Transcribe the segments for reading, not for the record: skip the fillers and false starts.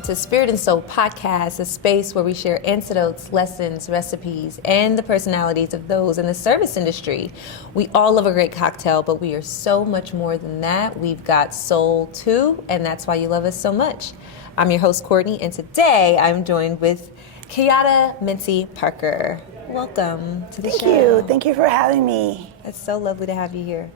Welcome to Spirit and Soul Podcast, a space where we share antidotes, lessons, recipes, and the personalities of those in the service industry. We all love a great cocktail, but we are so much more than that. We've got soul too, and that's why you love us so much. I'm your host, Courtney, and today I'm joined with Keyatta Mincey Parker. Welcome to the show. Thank you. Thank you for having me. It's so lovely to have you here.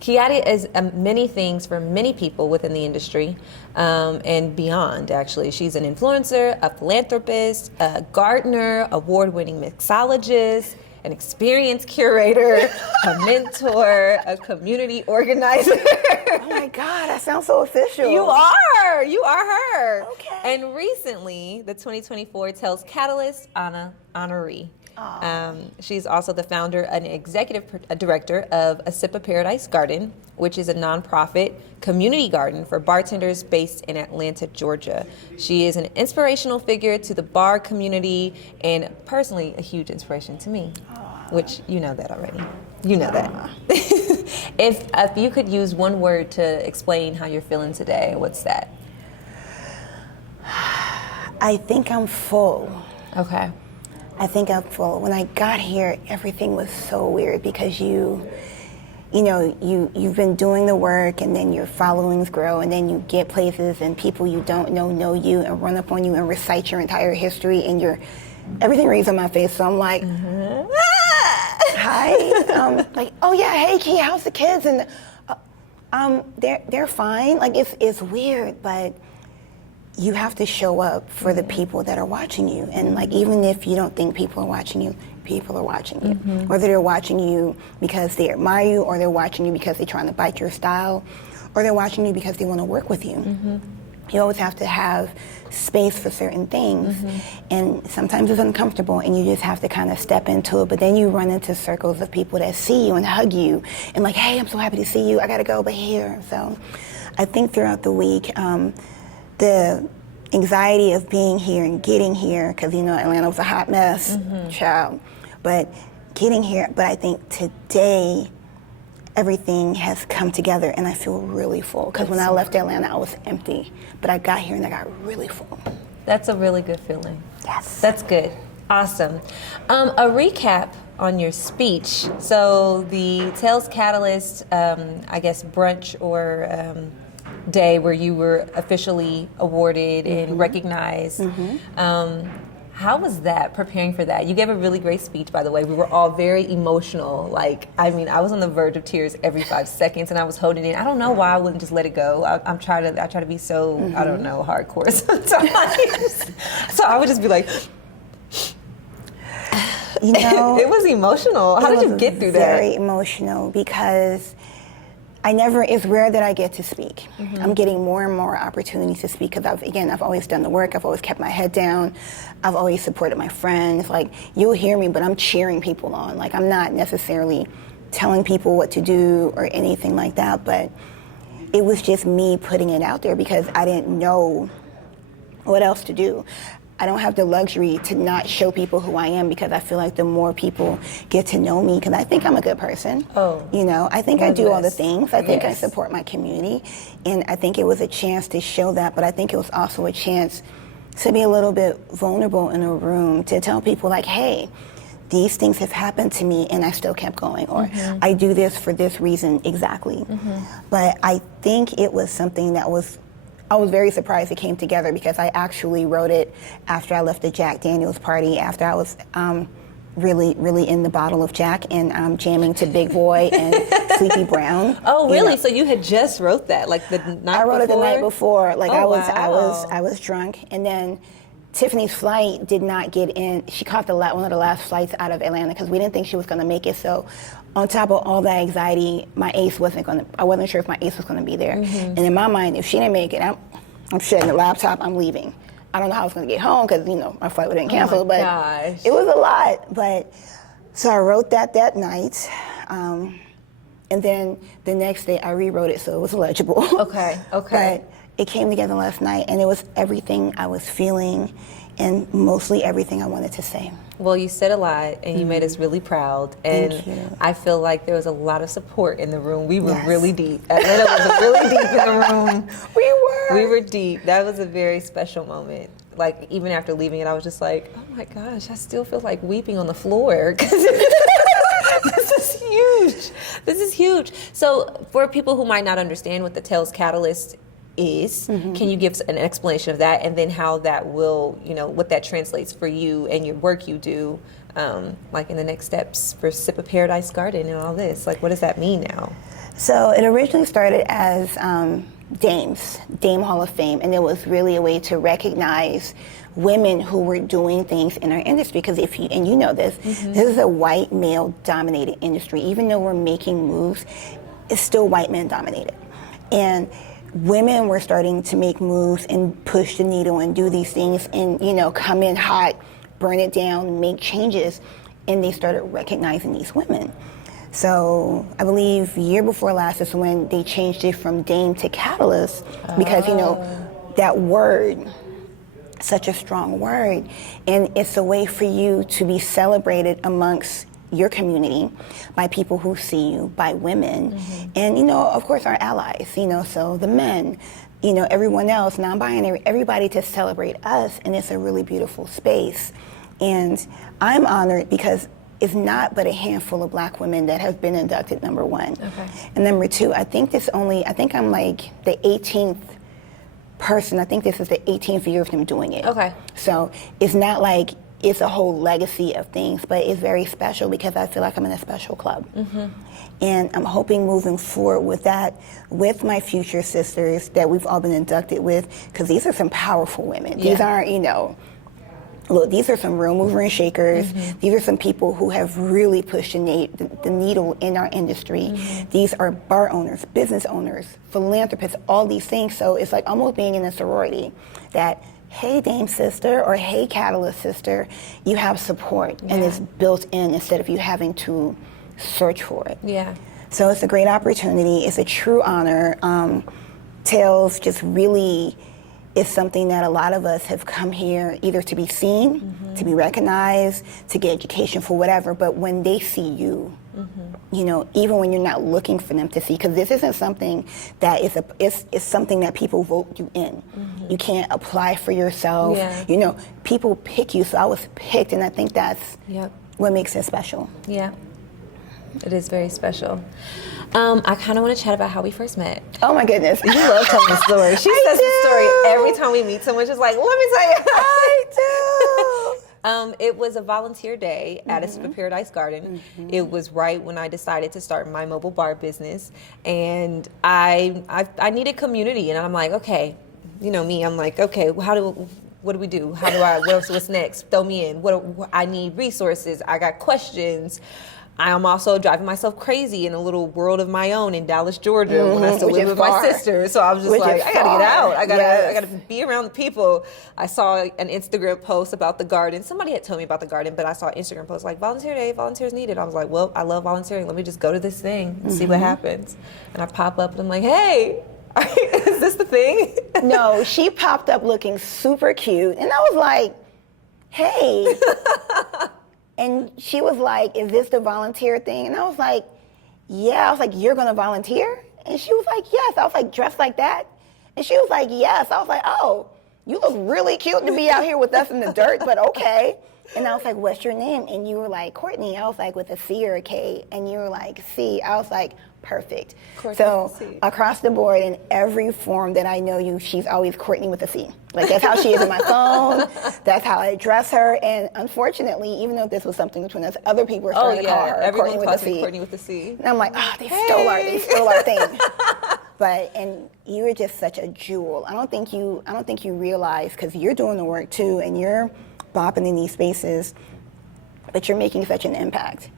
Keyatta is many things for many people within the industry and beyond, actually. She's an influencer, a philanthropist, a gardener, award-winning mixologist, an experience curator, a mentor, a community organizer. Oh my God, that sounds so official. You are her. Okay. And recently, the 2024 Tales Catalyst honoree. She's also the founder and executive director of A Sip of Paradise Garden, which is a nonprofit community garden for bartenders based in Atlanta, Georgia. She is an inspirational figure to the bar community and personally a huge inspiration to me, which you know that already. You know that. If you could use one word to explain how you're feeling today, what's that? I think I'm full. Okay. I think I'm full. When I got here, everything was so weird because you've been doing the work and then your followings grow and then you get places and people you don't know you and run up on you and recite your entire history and everything reads on my face. So I'm like, hi. Like, oh yeah, hey Key, how's the kids? And they're fine. Like it's weird, but you have to show up for the people that are watching you. And like, even if you don't think people are watching you, people are watching you. Whether they're watching you because they admire you or they're watching you because they're trying to bite your style or they're watching you because they want to work with you. You always have to have space for certain things. And sometimes it's uncomfortable and you just have to kind of step into it. But then you run into circles of people that see you and hug you and like, hey, I'm so happy to see you. I got to go over here. So I think throughout the week, the anxiety of being here and getting here, because Atlanta was a hot mess, child, but getting here, but I think today everything has come together and I feel really full, because when I left Atlanta I was empty, but I got here and I got really full. That's a really good feeling. Yes. That's good. Awesome. A recap on your speech. So the Tales Catalyst, I guess, brunch or day where you were officially awarded and recognized. How was that, preparing for that? You gave a really great speech, by the way. We were all very emotional. I was on the verge of tears every 5 seconds and I was holding it. I don't know why I wouldn't just let it go. I try to be so, I don't know, hardcore sometimes. So I would just be like, it was emotional. How did you get through that? Very emotional because it's rare that I get to speak. I'm getting more and more opportunities to speak because I've always done the work. I've always kept my head down. I've always supported my friends. Like, you'll hear me, but I'm cheering people on. Like, I'm not necessarily telling people what to do or anything like that, but it was just me putting it out there because I didn't know what else to do. I don't have the luxury to not show people who I am because I feel like the more people get to know me, because I think I'm a good person. I think I do all the things. I think I support my community. And I think it was a chance to show that, but I think it was also a chance to be a little bit vulnerable in a room, to tell people like, hey, these things have happened to me and I still kept going, or I do this for this reason exactly. But I think it was something that I was very surprised it came together because I actually wrote it after I left the Jack Daniels party, after I was really, really in the bottle of Jack and jamming to Big Boy and Sleepy Brown. Oh, really? So you had just wrote that, like the night before? I wrote it the night before. Like, I wow. was drunk, and then Tiffany's flight did not get in. She caught one of the last flights out of Atlanta because we didn't think she was going to make it. So on top of all that anxiety, I wasn't sure if my ace was going to be there. And in my mind, if she didn't make it, I'm shutting the laptop, I'm leaving. I don't know how I was going to get home because, my flight would have been canceled, but it was a lot. But so I wrote that night. And then the next day I rewrote it so it was legible. Okay. But it came together last night and it was everything I was feeling and mostly everything I wanted to say. Well, you said a lot, and you made us really proud. And Thank you. I feel like there was a lot of support in the room. We were really deep. Atlanta was really deep in the room. We were. We were deep. That was a very special moment. Like, even after leaving it, I was just like, oh my gosh, I still feel like weeping on the floor. This is huge. This is huge. So for people who might not understand what the Tails Catalyst is, can you give an explanation of that, and then how that will, what that translates for you and your work you do, like in the next steps for Sip of Paradise Garden and all this? Like, what does that mean now? So it originally started as Dame Hall of Fame, and it was really a way to recognize women who were doing things in our industry. Because and you know this, this is a white male-dominated industry. Even though we're making moves, it's still white men dominated. And women were starting to make moves and push the needle and do these things and, come in hot, burn it down, make changes, and they started recognizing these women. So I believe year before last is when they changed it from Dame to Catalyst, because, that word, such a strong word, and it's a way for you to be celebrated amongst your community by people who see you, by women, and, of course, our allies, so the men, everyone else, non-binary, everybody to celebrate us, and it's a really beautiful space. And I'm honored because it's not but a handful of black women that have been inducted, number one. Okay. And number two, I think I'm like the 18th person. I think this is the 18th year of them doing it. Okay. So it's not like it's a whole legacy of things, but it's very special because I feel like I'm in a special club. And I'm hoping moving forward with that, with my future sisters that we've all been inducted with, because these are some powerful women. Yeah. These aren't, look, these are some real mover and shakers. These are some people who have really pushed the needle in our industry. These are bar owners, business owners, philanthropists, all these things. So it's like almost being in a sorority that, hey, Dame sister, or hey, Catalyst sister, you have support, and it's built in instead of you having to search for it. Yeah. So it's a great opportunity. It's a true honor. Tails just really is something that a lot of us have come here either to be seen, to be recognized, to get education for whatever, but when they see you, even when you're not looking for them to see, because this isn't something that it's something that people vote you in. You can't apply for yourself. Yeah. People pick you, so I was picked, and I think that's what makes it special. Yeah. It is very special. I kind of want to chat about how we first met. Oh my goodness. You love telling the story. She says the story every time we meet someone. She's like, let me tell you. I do. It was a volunteer day at a Sip of Paradise Garden. It was right when I decided to start my mobile bar business. And I needed community. And I'm like, okay, me, I'm like, okay, what do we do? What's next? Throw me in. I need resources. I got questions. I am also driving myself crazy in a little world of my own in Dallas, Georgia, when I still live with my sister. So I was just like, I gotta get out. I gotta be around the people. I saw an Instagram post about the garden. Somebody had told me about the garden, but I saw an Instagram post like, volunteer day, volunteers needed. I was like, well, I love volunteering. Let me just go to this thing and see what happens. And I pop up and I'm like, hey, is this the thing? No, she popped up looking super cute. And I was like, hey. And she was like, is this the volunteer thing? And I was like, yeah. I was like, you're going to volunteer? And she was like, yes. I was like, dressed like that? And she was like, yes. I was like, oh, you look really cute to be out here with us in the dirt, but okay. And I was like, what's your name? And you were like, Courtney. I was like, with a C or a K? And you were like, C. I was like, perfect. Courtney, so across the board, in every form that I know you, she's always Courtney with a C. Like, that's how she is on my phone. That's how I address her. And unfortunately, even though this was something between us, other people were starting to call her Courtney with a C. Courtney with a C. And I'm like, oh, they stole our thing. And you were just such a jewel. I don't think you realize, because you're doing the work too, and you're bopping in these spaces, but you're making such an impact.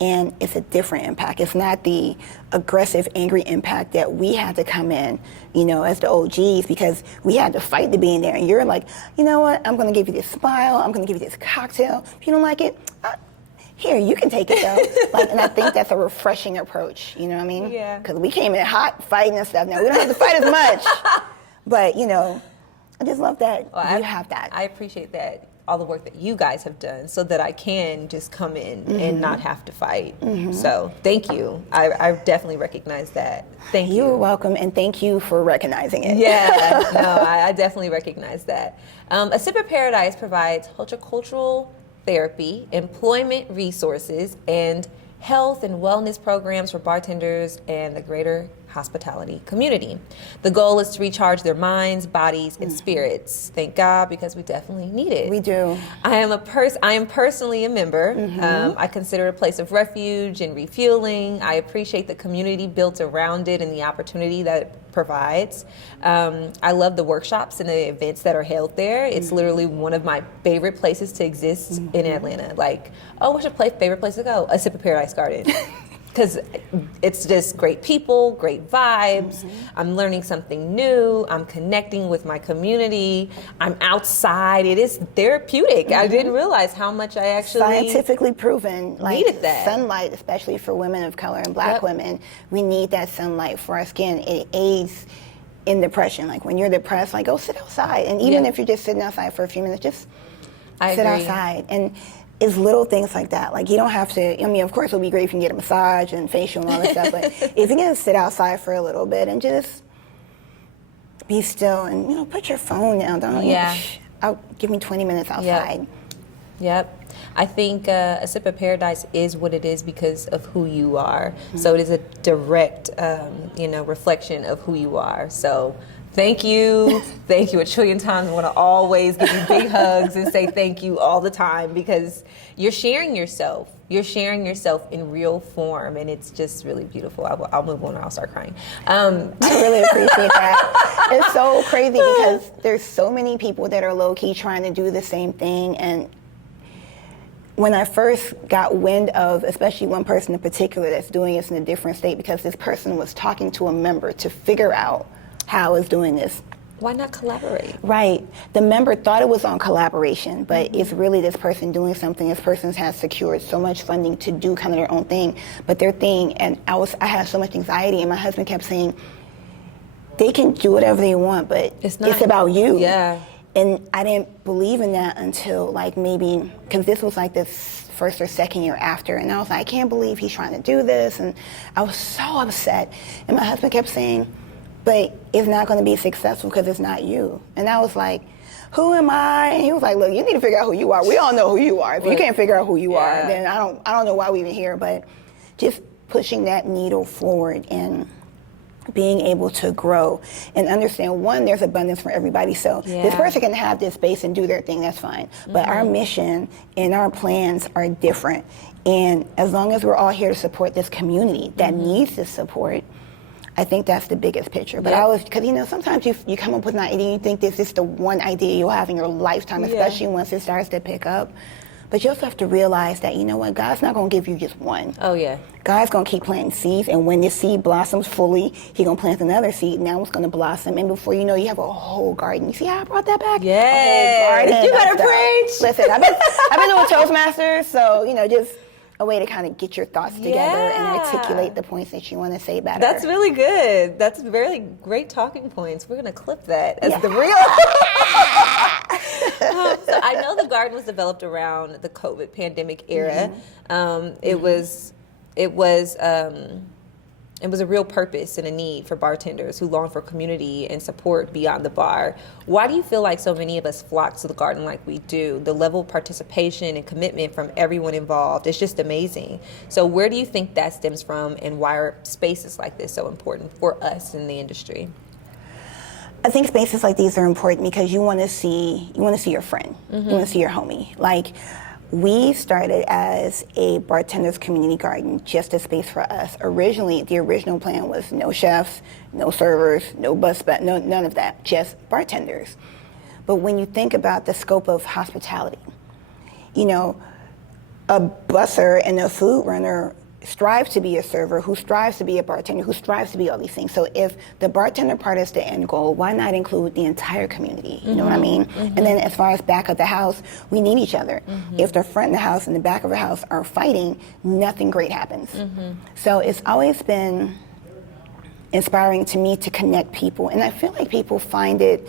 And it's a different impact. It's not the aggressive, angry impact that we had to come in, as the OGs, because we had to fight to be in there. And you're like, you know what? I'm going to give you this smile. I'm going to give you this cocktail. If you don't like it, here, you can take it though. And I think that's a refreshing approach. You know what I mean? Yeah. Because we came in hot, fighting and stuff. Now we don't have to fight as much, but I just love that you have that. I appreciate that. all the work that you guys have done so that I can just come in and not have to fight. So thank you. I definitely recognize that. Thank you. You're welcome, and thank you for recognizing it. Yeah, no, I definitely recognize that. A Sip of Paradise provides horticultural therapy, employment resources, and health and wellness programs for bartenders and the greater hospitality community. The goal is to recharge their minds, bodies, and spirits. Thank God, because we definitely need it. We do. I am personally a member. I consider it a place of refuge and refueling. I appreciate the community built around it and the opportunity that it provides. I love the workshops and the events that are held there. It's literally one of my favorite places to exist in Atlanta. Like, oh, what's your favorite place to go? A Sip of Paradise Garden. Because it's just great people, great vibes. I'm learning something new. I'm connecting with my community. I'm outside. It is therapeutic. I didn't realize how much I actually scientifically proven, like needed that. sunlight, especially for women of color and black women, we need that sunlight for our skin. It aids in depression. Like when you're depressed, like go sit outside. And even if you're just sitting outside for a few minutes, just sit outside. And it's little things like that. Like you don't have to, I mean, of course it would be great if you can get a massage and facial and all that stuff, but if you can sit outside for a little bit and just be still and, you know, put your phone down. Don't give me 20 minutes outside. Yep. I think A Sip of Paradise is what it is because of who you are. So it is a direct, reflection of who you are. So thank you. Thank you a trillion times. I want to always give you big hugs and say thank you all the time because you're sharing yourself. You're sharing yourself in real form, and it's just really beautiful. I'll move on or I'll start crying. I really appreciate that. It's so crazy because there's so many people that are low-key trying to do the same thing. And when I first got wind of, especially one person in particular that's doing this in a different state, because this person was talking to a member to figure out how is doing this. Why not collaborate? Right. The member thought it was on collaboration, but it's really this person doing something. This person has secured so much funding to do kind of their own thing, but their thing, and I had so much anxiety, and my husband kept saying, they can do whatever they want, but it's about you. Yeah. And I didn't believe in that until like maybe, because this was like this first or second year after, and I was like, I can't believe he's trying to do this, and I was so upset. And my husband kept saying, but it's not going to be successful because it's not you. And I was like, who am I? And he was like, look, you need to figure out who you are. We all know who you are. If you can't figure out who you are, then I don't know why we're even here. But just pushing that needle forward and being able to grow and understand, one, there's abundance for everybody. So this person can have this space and do their thing, that's fine. But our mission and our plans are different. And as long as we're all here to support this community that needs this support, I think that's the biggest picture. But because sometimes you come up with an idea and you think this is the one idea you'll have in your lifetime, especially once it starts to pick up. But you also have to realize that, you know what, God's not going to give you just one. Oh, yeah. God's going to keep planting seeds, and when this seed blossoms fully, He's going to plant another seed. Now it's going to blossom, and before you know, you have a whole garden. You see how I brought that back? Yeah. A whole garden. You better preach. Listen, I've been doing Toastmasters, so, just a way to kind of get your thoughts together and articulate the points that you want to say better. That's really good. That's very great talking points. We're going to clip that as the real. So I know the garden was developed around the COVID pandemic era. It was a real purpose and a need for bartenders who long for community and support beyond the bar. Why do you feel like so many of us flock to the garden like we do? The level of participation and commitment from everyone involved is just amazing. So where do you think that stems from, and why are spaces like this so important for us in the industry? I think spaces like these are important because you want to see your friend, you want to see your homie. Like, we started as a bartenders community garden, just a space for us. Originally, the original plan was no chefs, no servers, no none of that, just bartenders. But when you think about the scope of hospitality, a busser and a food runner strives to be a server, who strives to be a bartender, who strives to be all these things. So if the bartender part is the end goal, why not include the entire community? You know what I mean? And then as far as back of the house, we need each other. If the front of the house and the back of the house are fighting, nothing great happens. So it's always been inspiring to me to connect people. And I feel like people find it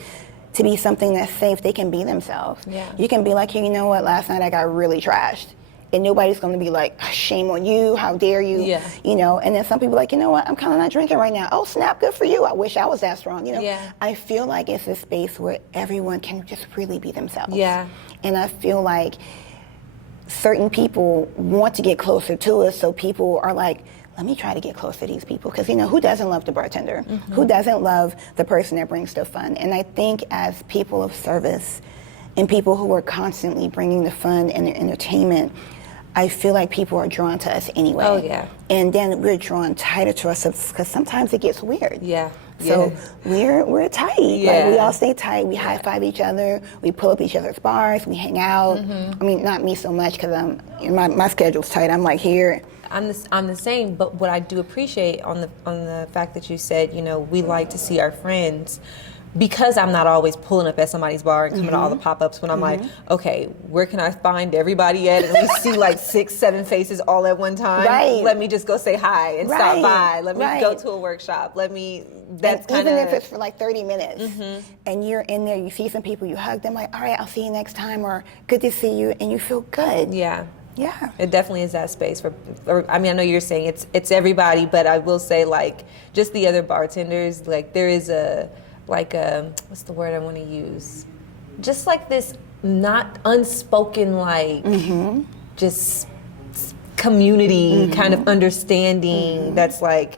to be something that's safe. They can be themselves. Yeah. You can be like, hey, you know what, last night I got really trashed. And nobody's going to be like, shame on you, how dare you, Yeah. you know. And then some people are like, you know what, I'm kind of not drinking right now. Oh, snap, good for you. I wish I was that strong, you know. Yeah. I feel like it's a space where everyone can just really be themselves. Yeah. And I feel like certain people want to get closer to us, so people are like, let me try to get close to these people. Because, you know, who doesn't love the bartender? Mm-hmm. Who doesn't love the person that brings the fun? And I think as people of service and people who are constantly bringing the fun and the entertainment, I feel like people are drawn to us anyway. Oh, yeah. And then we're drawn tighter to us because sometimes it gets weird. Yeah. So we're tight. Yeah. Like, we all stay tight. We high five each other. We pull up each other's bars. We hang out. I mean, not me so much because my schedule's tight. I'm like here. I'm the same, but what I do appreciate on the fact that you said, you know, we like to see our friends, because I'm not always pulling up at somebody's bar and coming to all the pop-ups when I'm like, okay, where can I find everybody at? And we see like 6, 7 faces all at one time. Right. Let me just go say hi and stop by. Let me go Right. to a workshop. That's And kind of, even if it's for like 30 minutes and you're in there, you see some people, you hug them like, all right, I'll see you next time, or good to see you, and you feel good. yeah. Yeah. It definitely is that space for, I mean, I know you're saying it's everybody, but I will say, like, just the other bartenders, like, there is what's the word I want to use? Just like this not unspoken, like, just community kind of understanding that's like,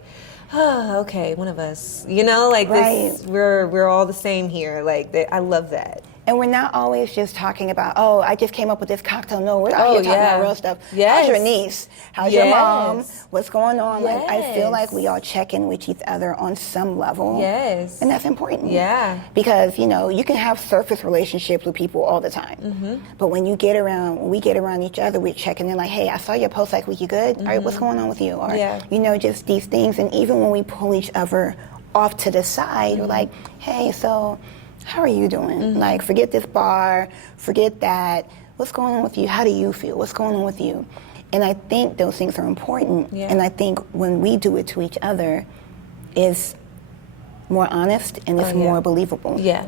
oh, okay, one of us, you know, like this, we're all the same here. Like, I love that. And we're not always just talking about, oh, I just came up with this cocktail. No, we're out here talking about real stuff. Yes. How's your niece? How's your mom? What's going on? Like, I feel like we all check in with each other on some level. Yes. And that's important. Yeah. Because, you know, you can have surface relationships with people all the time. But when we get around each other, we're checking in like, hey, I saw your post like, were you good? All right, what's going on with you? Or, you know, just these things. And even when we pull each other off to the side, we're like, hey, so how are you doing? Like, forget this bar, forget that. What's going on with you? How do you feel? What's going on with you? And I think those things are important. Yeah. And I think when we do it to each other, it's more honest and it's more believable. Yeah.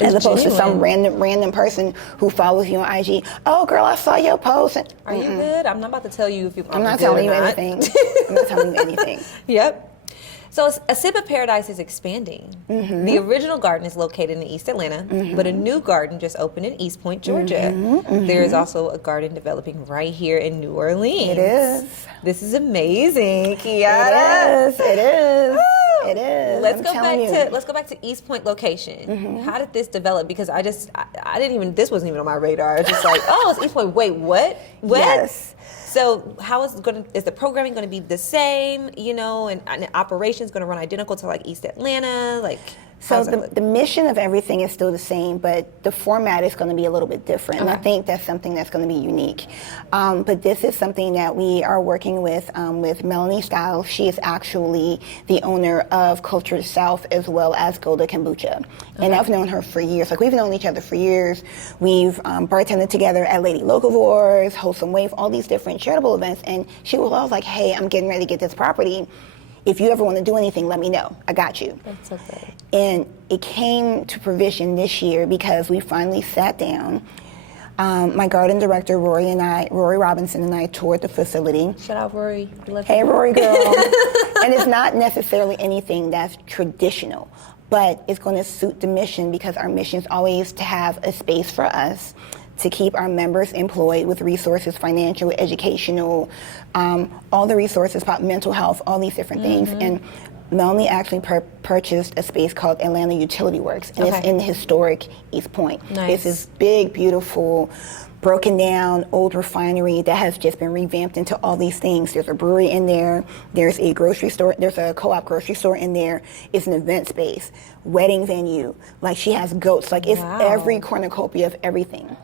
As It's opposed to some genuine. random person who follows you on IG. Oh, girl, I saw your post. And, Are you good? I'm not about to tell you if you're I'm not good telling or you not. anything. I'm not telling you anything. Yep. So A Sip of Paradise is expanding. The original garden is located in East Atlanta, but a new garden just opened in East Point, Georgia. There is also a garden developing right here in New Orleans. It is. This is amazing, Keyatta. It is. Woo! It is. Let's go back to East Point location. How did this develop? Because I this wasn't even on my radar. I was just like, oh, it's East Point. Wait, what? Yes. So how is the programming going to be the same, you know, and operations going to run identical to like East Atlanta? Like, So the mission of everything is still the same, but the format is going to be a little bit different. And I think that's something that's going to be unique. But this is something that we are working with Melanie Styles. She is actually the owner of Cultured South as well as Golda Kombucha. And I've known her for years. Like, we've known each other for years. We've bartended together at Lady Locavores, Wholesome Wave, all these different charitable events. And she was always like, hey, I'm getting ready to get this property. If you ever want to do anything, let me know. I got you. That's okay. And it came to fruition this year because we finally sat down. My garden director, Rory Robinson, and I toured the facility. Shout out, Rory. Hey, Rory girl. And it's not necessarily anything that's traditional, but it's going to suit the mission because our mission is always to have a space for us to keep our members employed with resources, financial, educational, all the resources about mental health, all these different things. And Melanie actually purchased a space called Atlanta Utility Works, and it's in the historic East Point. Nice. It's this big, beautiful, broken down old refinery that has just been revamped into all these things. There's a brewery in there, there's a grocery store, there's a co-op grocery store in there, it's an event space, wedding venue, like she has goats, like it's every cornucopia of everything.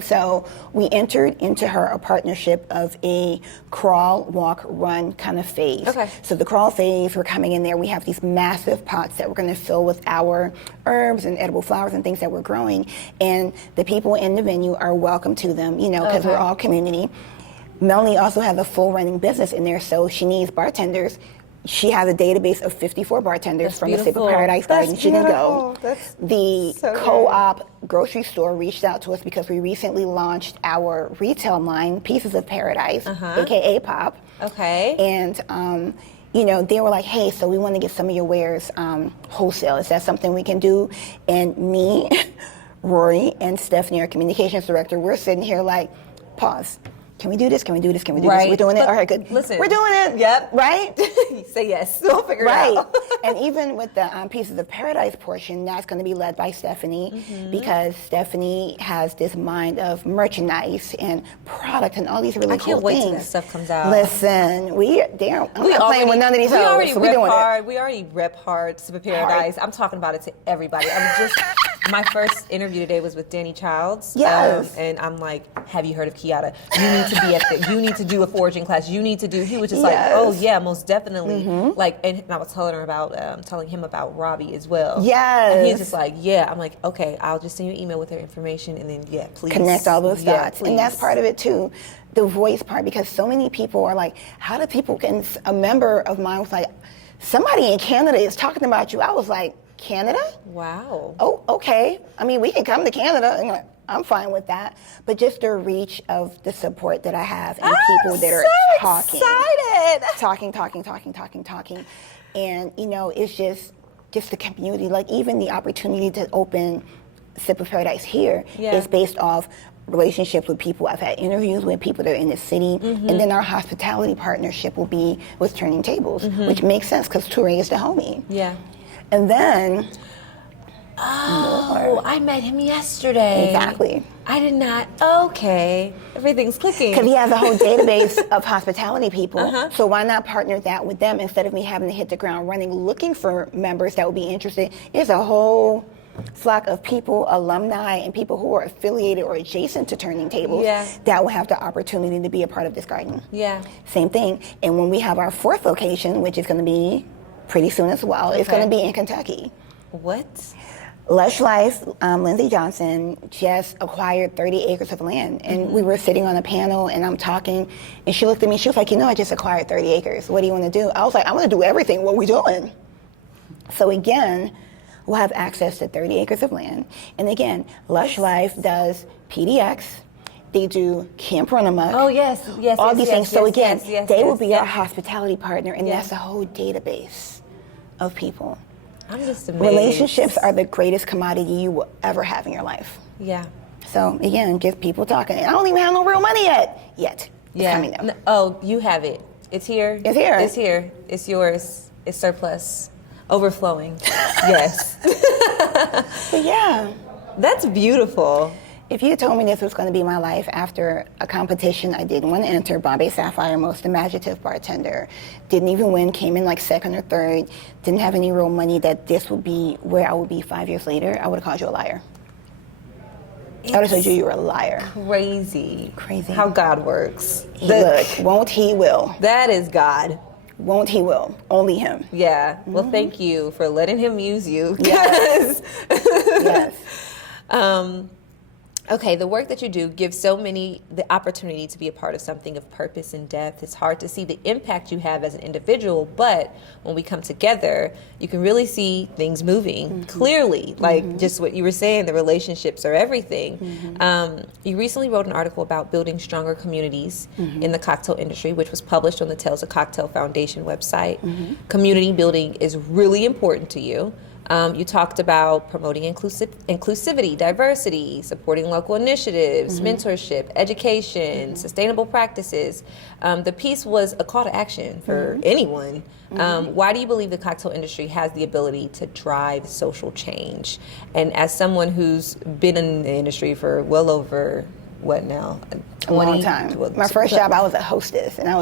So we entered into a partnership of a crawl, walk, run kind of phase. Okay. So the crawl phase, we're coming in there, we have these massive pots that we're going to fill with our herbs and edible flowers and things that we're growing. And the people in the venue are welcome to them, you know, because we're all community. Melanie also has a full running business in there, so she needs bartenders. She has a database of 54 bartenders That's from the Sip beautiful. of Paradise That's Garden. She can go. That's The so good. co-op grocery store reached out to us because we recently launched our retail line, Pieces of Paradise, aka Pop. Okay. And you know, they were like, hey, so we want to get some of your wares wholesale. Is that something we can do? And me, Rory, and Stephanie, our communications director, we're sitting here like, pause. Can we do this? Can we do this? Can we do this? We're doing it? All right, good. Listen. We're doing it. Yep. Right? Say yes. We'll figure it Right. out. And even with the Pieces of Paradise portion, that's going to be led by Stephanie because Stephanie has this mind of merchandise and product and all these really I cool can't wait till things. that stuff comes out. Listen, I'm not playing with none of these we hoes, already so we're rep doing hard. We already rep hard Sip of Paradise. I'm talking about it to everybody. My first interview today was with Danny Childs. Yes. And I'm like, have you heard of Keyatta? You need to be at you need to do a foraging class. You need to do, he was just like, oh yeah, most definitely. Like, and I was telling him about Robbie as well. Yes. And he's just like, yeah. I'm like, okay, I'll just send you an email with her information and then, yeah, please. Connect all those dots. Please. And that's part of it too, the voice part, because so many people are like, how do people, a member of mine was like, somebody in Canada is talking about you. I was like, Canada? Wow. Oh, okay. I mean, we can come to Canada, and I'm fine with that. But just the reach of the support that I have and people that are talking. Talking. And, you know, it's just the community. Like, even the opportunity to open Sip of Paradise here is based off relationships with people. I've had interviews with people that are in the city. And then our hospitality partnership will be with Turning Tables, which makes sense because Touré is the homie. Yeah. And then, I met him yesterday. Exactly. I did not. Okay. Everything's clicking. Because he has a whole database of hospitality people. So why not partner that with them instead of me having to hit the ground running looking for members that would be interested? There's a whole flock of people, alumni, and people who are affiliated or adjacent to Turning Tables that will have the opportunity to be a part of this garden. Yeah. Same thing. And when we have our 4th location, which is going to be pretty soon as well, it's going to be in Kentucky. What? Lush Life, Lindsay Johnson just acquired 30 acres of land. And we were sitting on a panel and I'm talking and she looked at me, she was like, you know, I just acquired 30 acres. What do you want to do? I was like, I want to do everything. What are we doing? So again, we'll have access to 30 acres of land. And again, Lush Life does PDX. They do Camp Run-A-Muck. Oh, yes. All these things. So again, they will be our our hospitality partner, and that's a whole database of people. I'm just amazed. Relationships are the greatest commodity you will ever have in your life. Yeah. So again, just people talking. And I don't even have no real money yet. It's coming though. Oh, you have it. It's here. It's here. It's here. It's yours. It's surplus. Overflowing. Yes. But yeah. That's beautiful. If you told me this was going to be my life after a competition I didn't want to enter, Bombay Sapphire, most imaginative bartender, didn't even win, came in like 2nd or 3rd, didn't have any real money, that this would be where I would be 5 years later, I would have called you a liar. I would have told you were a liar. Crazy. How God works. Look, won't he will. That is God. Won't he will. Only him. Yeah. Well, thank you for letting him use you. Yes. Yes. Okay, the work that you do gives so many the opportunity to be a part of something of purpose and depth. It's hard to see the impact you have as an individual, but when we come together, you can really see things moving clearly. Like just what you were saying, the relationships are everything. You recently wrote an article about building stronger communities in the cocktail industry, which was published on the Tales of Cocktail Foundation website. Community building is really important to you. You talked about promoting inclusivity, diversity, supporting local initiatives, mentorship, education, sustainable practices. The piece was a call to action for anyone. Why do you believe the cocktail industry has the ability to drive social change? And as someone who's been in the industry for well over, what now? A long time. My first job, I was a hostess, and it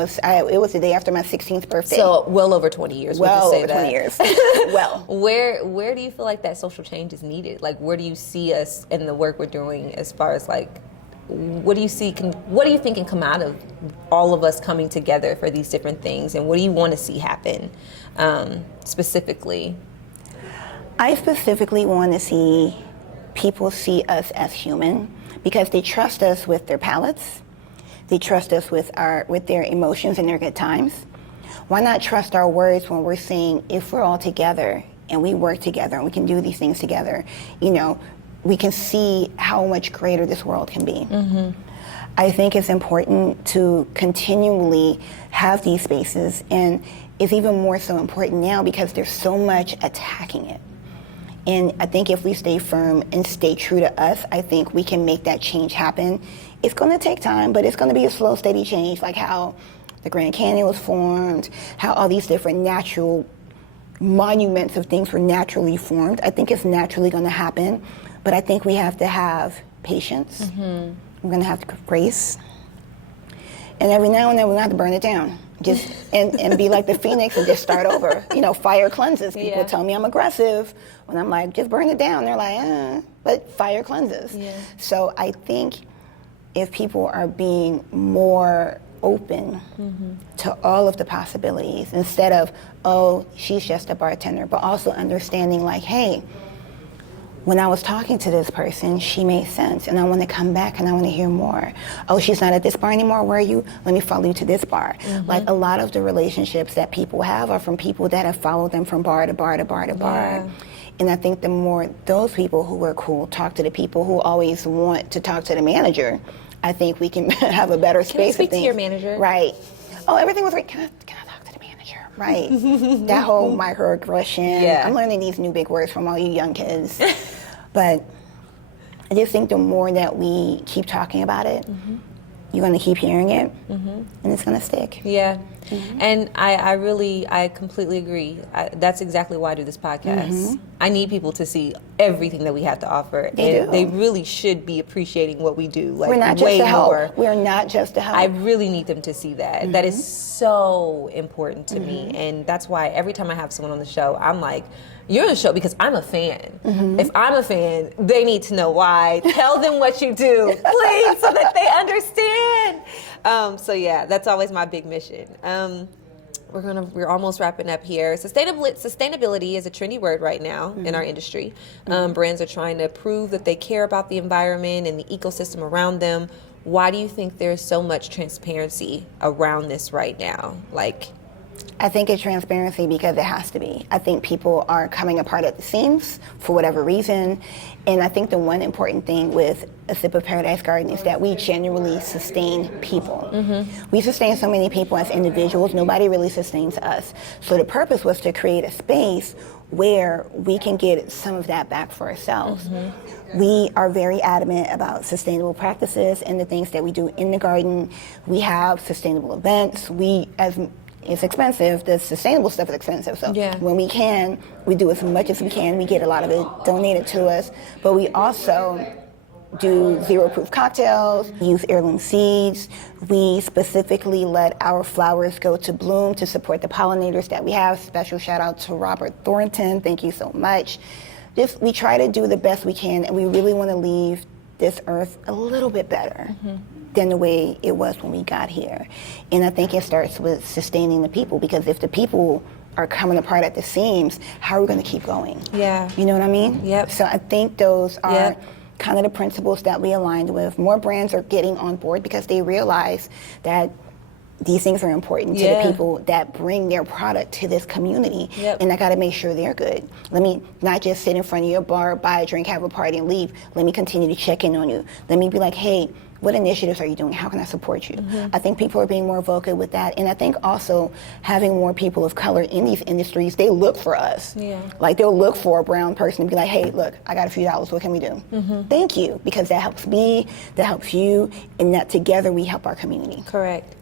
was the day after my 16th birthday. So well over 20 years. Well over 20 years. Well. Where do you feel like that social change is needed? Like, where do you see us in the work we're doing as far as like, what do you think can come out of all of us coming together for these different things, and what do you want to see happen specifically? I specifically want to see people see us as human, because they trust us with their palates. They trust us with their emotions and their good times. why not trust our words when we're saying if we're all together and we work together and we can do these things together, you know, we can see how much greater this world can be. I think it's important to continually have these spaces, and it's even more so important now because there's so much attacking it. And I think if we stay firm and stay true to us, I think we can make that change happen. It's going to take time, but it's going to be a slow, steady change, like how the Grand Canyon was formed, how all these different natural monuments of things were naturally formed. I think it's naturally going to happen, but I think we have to have patience. We're going to have grace. And every now and then we're going to have to burn it down. Just and be like the phoenix and just start over. You know, fire cleanses. People tell me I'm aggressive when I'm like, just burn it down. They're like, but fire cleanses. So I think if people are being more open to all of the possibilities, instead of, oh, she's just a bartender, but also understanding like, hey, when I was talking to this person, she made sense, and I want to come back and I want to hear more. Oh, she's not at this bar anymore, where are you? Let me follow you to this bar. Like a lot of the relationships that people have are from people that have followed them from bar to bar to bar to bar. And I think the more those people who are cool talk to the people who always want to talk to the manager, I think we can have a better space. Can I speak to your manager? Right. Oh, everything was great. Can I talk to the manager? Right. That whole microaggression. I'm learning these new big words from all you young kids. But I just think the more that we keep talking about it, you're going to keep hearing it, and it's going to stick. And I completely agree. That's exactly why I do this podcast. I need people to see everything that we have to offer. They really should be appreciating what we do. Like, we're not just way to help. more. We're not just to help. I really need them to see that. That is so important to me. And that's why every time I have someone on the show, I'm like, you're on the show because I'm a fan. If I'm a fan, they need to know why. Tell them what you do, please, so that they understand. So yeah, that's always my big mission. We're almost wrapping up here. Sustainability is a trendy word right now in our industry. Brands are trying to prove that they care about the environment and the ecosystem around them. Why do you think there's so much transparency around this right now? I think it's transparency because it has to be. I think people are coming apart at the seams for whatever reason. And I think the one important thing with A Sip of Paradise Garden is that we genuinely sustain people. We sustain so many people as individuals. Nobody really sustains us. So the purpose was to create a space where we can get some of that back for ourselves. We are very adamant about sustainable practices and the things that we do in the garden. We have sustainable events. It's expensive. The sustainable stuff is expensive. So when we can, we do as much as we can. We get a lot of it donated to us. But we also do zero-proof cocktails, use heirloom seeds. We specifically let our flowers go to bloom to support the pollinators that we have. Special shout out to Robert Thornton. Thank you so much. We try to do the best we can, and we really want to leave this earth a little bit better than the way it was when we got here. And I think it starts with sustaining the people, because if the people are coming apart at the seams, how are we going to keep going? You know what I mean? So I think those are kind of the principles that we aligned with. More brands are getting on board because they realize that these things are important to the people that bring their product to this community. And I got to make sure they're good. Let me not just sit in front of your bar, buy a drink, have a party, and leave. Let me continue to check in on you. Let me be like, hey, what initiatives are you doing? How can I support you? I think people are being more vocal with that. And I think also having more people of color in these industries, they look for us. Like, they'll look for a brown person and be like, hey, look, I got a few dollars. What can we do? Thank you. Because that helps me, that helps you, and that together we help our community. Correct.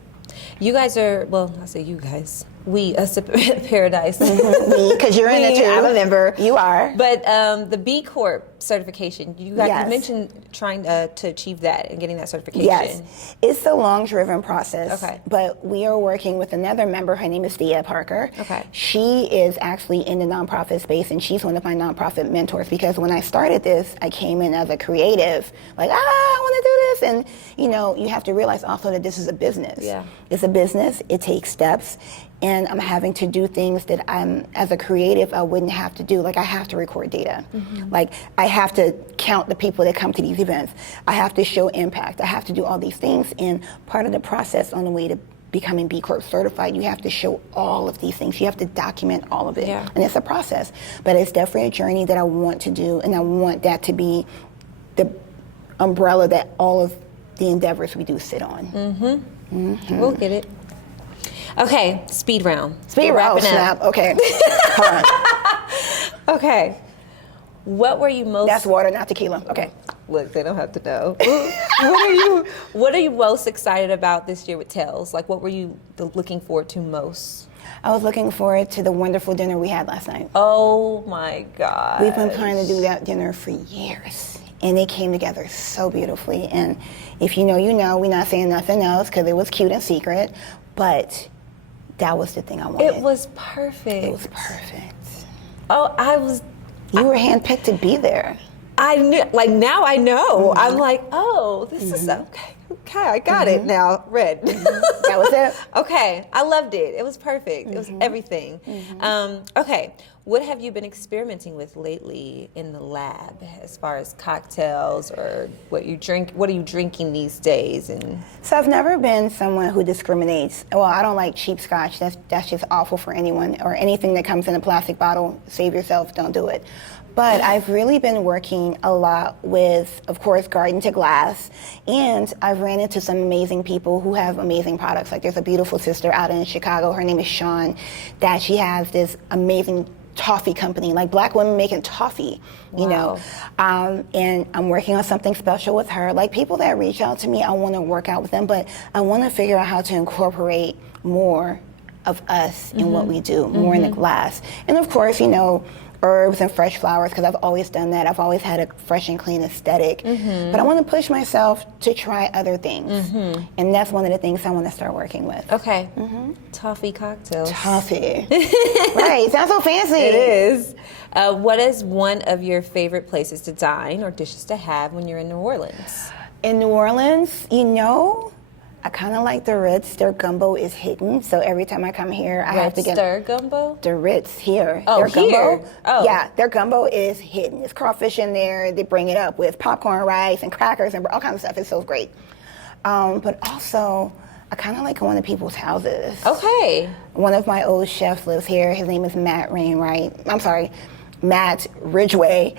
You guys are, well, I say you guys. We, A Sip of Paradise. Because you're in it too. I'm a member. You are. But the B Corp certification, you mentioned trying to achieve that and getting that certification. Yes. It's a long driven process. Okay. But we are working with another member. Her name is Keyatta Parker. Okay. She is actually in the nonprofit space, and she's one of my nonprofit mentors, because when I started this, I came in as a creative, like, I want to do this. And, you know, you have to realize also that this is a business. It's a business. It takes steps. And I'm having to do things that as a creative, I wouldn't have to do. Like, I have to record data. Like, I have to count the people that come to these events. I have to show impact. I have to do all these things. And part of the process on the way to becoming B Corp certified, you have to show all of these things. You have to document all of it. Yeah. And it's a process. But it's definitely a journey that I want to do, and I want that to be the umbrella that all of the endeavors we do sit on. We'll get it. Okay, speed round. Speed round, snap. Okay. Hold on. Okay. What were you most... That's water, not tequila. Okay. Look, they don't have to know. What are you most excited about this year with Tales? Like, what were you looking forward to most? I was looking forward to the wonderful dinner we had last night. Oh my God. We've been planning to do that dinner for years, and it came together so beautifully. And if you know, you know. We're not saying nothing else because it was cute and secret, but that was the thing I wanted. It was perfect. It was perfect. Oh, You were handpicked to be there. I knew, like, now I know. I'm like, oh, this is okay. Okay, I got it now. Red. That was it. Okay, I loved it. It was perfect. It was everything. Okay, what have you been experimenting with lately in the lab as far as cocktails or what you drink? What are you drinking these days? And So I've never been someone who discriminates. Well, I don't like cheap scotch. That's just awful for anyone, or anything that comes in a plastic bottle. Save yourself. Don't do it. But I've really been working a lot with, of course, garden to glass, and I've ran into some amazing people who have amazing products. Like, there's a beautiful sister out in Chicago, her name is Sean, that she has this amazing toffee company, like Black women making toffee, you know. And I'm working on something special with her. Like, people that reach out to me, I want to work out with them, but I want to figure out how to incorporate more of us in what we do, more in the glass. And of course, you know, herbs and fresh flowers, because I've always done that. I've always had a fresh and clean aesthetic. But I want to push myself to try other things. And that's one of the things I want to start working with. okay, toffee cocktails. Toffee. Right, it sounds so fancy. It is. What is one of your favorite places to dine or dishes to have when you're in New Orleans? In New Orleans, you know, I kind of like the Ritz. Their gumbo is hidden, so every time I come here, I have to get Stir gumbo? the Ritz here. Oh, their here? Gumbo, Oh. yeah, their gumbo is hidden. There's crawfish in there. They bring it up with popcorn, rice, and crackers, and all kinds of stuff. It's so great. But also, I kind of like going to people's houses. Okay. One of my old chefs lives here. His name is Matt Ridgway,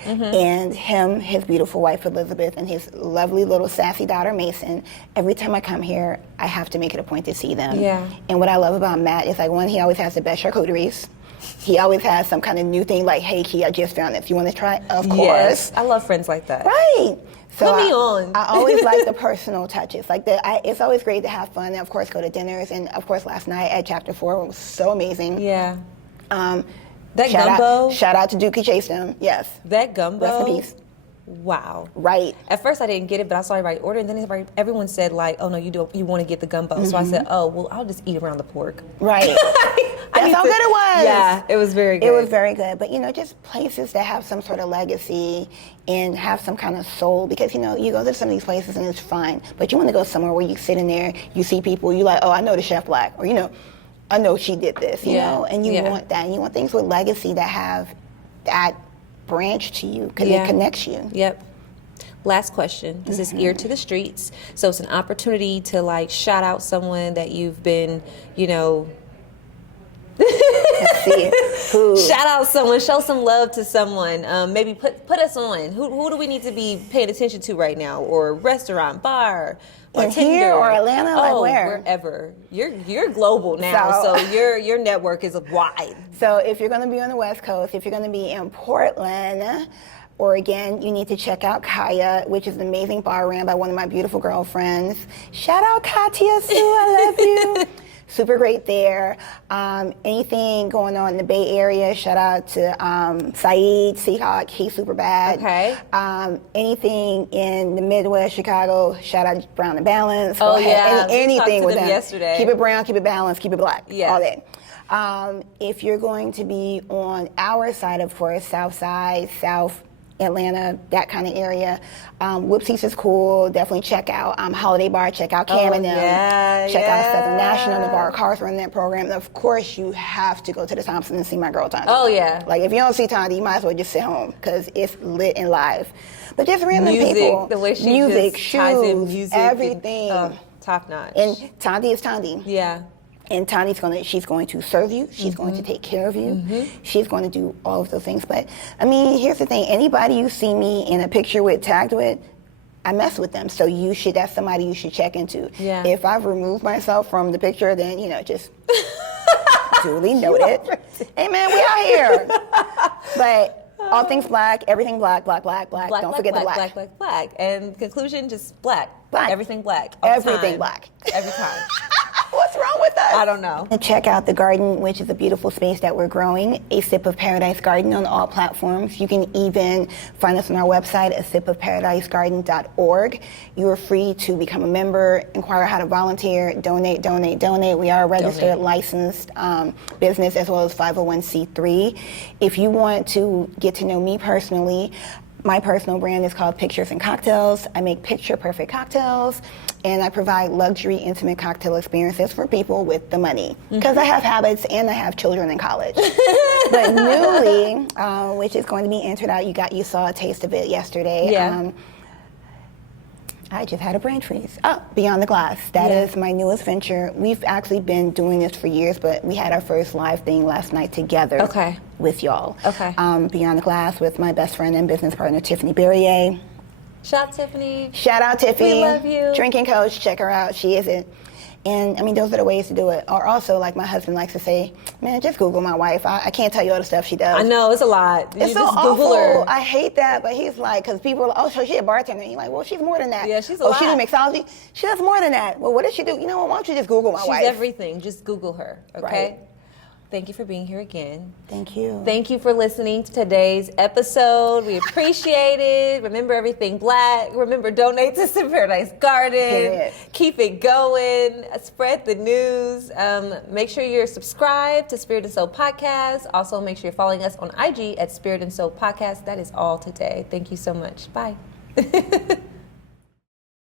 and his beautiful wife Elizabeth, and his lovely little sassy daughter Mason. Every time I come here, I have to make it a point to see them. Yeah. And what I love about Matt is, like, one, he always has the best charcuteries. He always has some kind of new thing, like, hey, Key, I just found this. You want to try it? Of course. Yes, I love friends like that. Right. So Put me on. I always like the personal touches. Like, it's always great to have fun, and of course go to dinners. And of course, last night at Chapter 4 was so amazing. Yeah. That Shout gumbo. Shout out to Dookie Chasem. Yes. That gumbo. Rest in peace. Wow. Right. At first I didn't get it, but I saw everybody order, and then everyone said, like, oh no, you want to get the gumbo. So I said, oh well, I'll just eat around the pork. Right. That's how good it was. Yeah, it was very good. It was very good. But, you know, just places that have some sort of legacy and have some kind of soul. Because, you know, you go to some of these places and it's fine, but you want to go somewhere where you sit in there, you see people, you like, oh, I know the Chef Black, or, you know, I know she did this, you know, and you want that. And you want things with legacy that have that branch to you, because it connects you. Yep. Last question. This is Ear to the Streets. So it's an opportunity to, like, shout out someone that you've been, you know, Let's see. Who? shout out someone, show some love to someone. Maybe put us on. Who do we need to be paying attention to right now? Or restaurant, bar, bartender. In here or Atlanta? Like, where? Wherever. You're global now, so your network is wide. So if you're going to be on the West Coast, if you're going to be in Portland, Oregon, you need to check out Kaya, which is an amazing bar ran by one of my beautiful girlfriends. Shout out Katia Sue, I love you. Super great there. Anything going on in the Bay Area, shout out to Saeed Seahawk, he's super bad. Okay. Anything in the Midwest, Chicago, shout out to Brown and Balance. Oh, Go ahead. yeah. Anything with them them. yesterday. Keep it brown, keep it balanced, keep it black. Yeah. All day. If you're going to be on our side, of course, South Side, South Atlanta, that kind of area, Whoopsies is cool. Definitely check out Holiday Bar. Check out Cam and them. Check out Southern National. The Bar Cars run that program. And of course, you have to go to the Thompson and see my girl Tanya. Oh yeah. Like, if you don't see Tanya, you might as well just sit home, because it's lit and live. But just random music, people, the way she music, just ties in shoes, music, everything. Top notch. And Tandy is Tandy. Yeah. And she's going to serve you. She's going to take care of you. She's going to do all of those things. But I mean, here's the thing. Anybody you see me in a picture with, tagged with, I mess with them. So that's somebody you should check into. Yeah. If I've removed myself from the picture, then, just duly noted. Hey man, we out here. But all things black, everything black. Don't forget the black. Black. And conclusion, just black. Black. Everything black. All the Everything time. black. Every time. What's wrong with us? I don't know. And check out the garden, which is a beautiful space that we're growing, A Sip of Paradise Garden on all platforms. You can even find us on our website, asipofparadisegarden.org. You are free to become a member, inquire how to volunteer, donate. We are a registered, licensed business as well as 501c3. If you want to get to know me personally, my personal brand is called Pictures and Cocktails. I make picture-perfect cocktails, and I provide luxury, intimate cocktail experiences for people with the money. Because I have habits and I have children in college. But newly, which is going to be entered out, you saw a taste of it yesterday. Yeah. I just had a brain freeze. Oh, Beyond the Glass. That is my newest venture. We've actually been doing this for years, but we had our first live thing last night together with y'all. Okay. Beyond the Glass with my best friend and business partner, Tiffany Berrier. Shout out, Tiffany. Shout out, Tiffany. We love you. Drinking coach, check her out. She is it. And I mean, those are the ways to do it. Or also, like my husband likes to say, man, just Google my wife. I can't tell you all the stuff she does. I know, it's a lot. It's so awful. I hate that, but he's like, because people are like, oh, so she's a bartender. And he's like, well, she's more than that. Yeah, she's a lot. She do mixology. She does more than that. Well, what does she do? You know what? Why don't you just Google my wife? She's everything. Just Google her, okay? Right. Thank you for being here again. Thank you. Thank you for listening to today's episode. We appreciate it. Remember everything black. Remember, donate to Sip Paradise Garden. Period. Keep it going. Spread the news. Make sure you're subscribed to Spirit and Soul Podcast. Also, make sure you're following us on IG at Spirit and Soul Podcast. That is all today. Thank you so much. Bye.